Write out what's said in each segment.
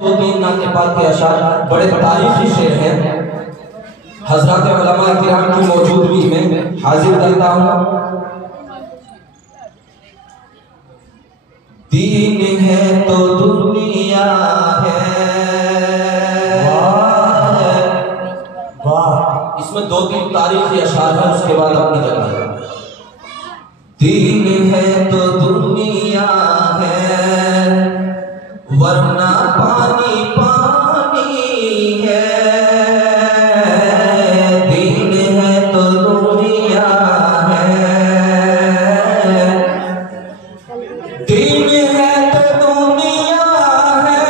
दो तीन नाते पाक के अशार बड़े तारीखी शेर हैं। हजरत उलमा किराम की मौजूदगी में हाजिर करता हूँ। दीन है तो दुनिया है, वाह। इसमें दो तीन तारीखी अशार है, उसके बाद अपनी जगह है। दीन है तो दुनिया है, वरना पानी पानी है। दीन है तो दुनिया है, दीन है तो दुनिया है,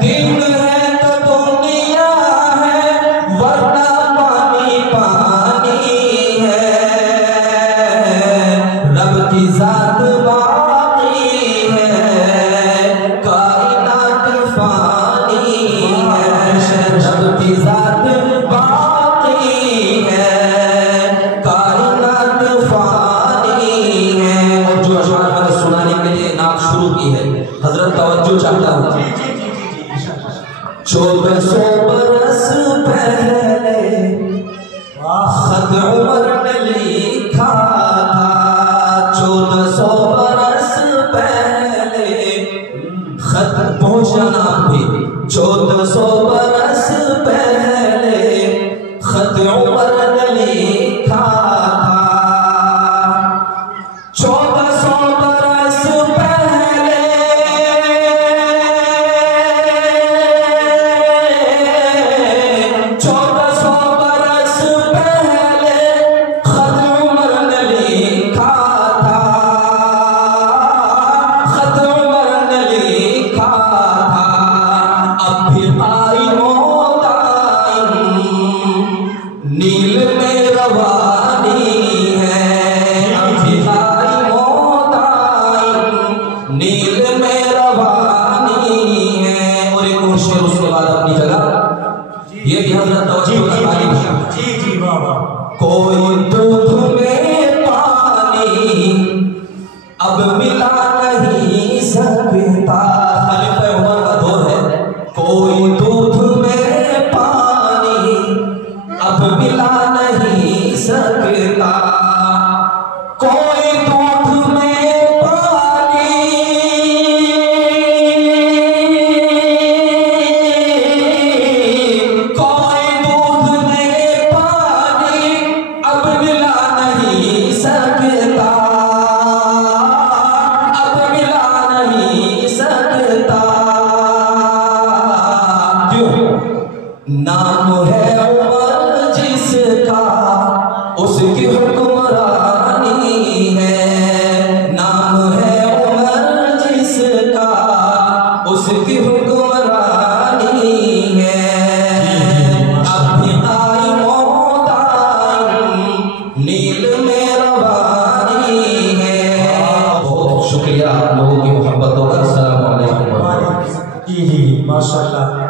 दीन है तो दुनिया है, वरना पानी पानी है। रब की जात बाकी है, कायनात फानी है। रब की जात बाकी है, कायनात फानी है। और जो अशार मैंने सुनाने के लिए नाम शुरू की है, हजरत तवज्जो चाहता हूँ। 1400 बरस पहले खत उमर ने लिखा था। 1400 बरस पहले खत पहुंचना भी 1400 बरस पहले खत उमर ने लिखा था। 1400 बरस पहले 1400 बरस पहले खत उमर ने लिखा था। खत उमर ने लिखा था। अब भी कायमो दाइम नील में रवानी है। अब भी कायमो दाइम नील में रवानी है। और एक और शेर उसके बाद अपनी जगह, ये भी हजरत तवज्जो का तारीफ है। जी जी वाह वाह। कोई दूध में पानी अब मिला नहीं सकता। खलीफा उमर का दौर है। कोई दूध में पानी अब मिला नहीं सकता। कोई दूध में पानी, कोई दूध में पानी अब मिला नहीं सकता। अब मिला नहीं सकता। क्यों? नाम है उमर जिसका, उसकी हुक्मरानी है। नाम है उमर जिसका, उसकी हुक्मरानी है। अब भी कायमो दाइम नील में रवानी है। बहुत शुक्रिया आप लोगों की मोहब्बतों का। अस्सलाम वालेकुम। जी जी माशाअल्लाह।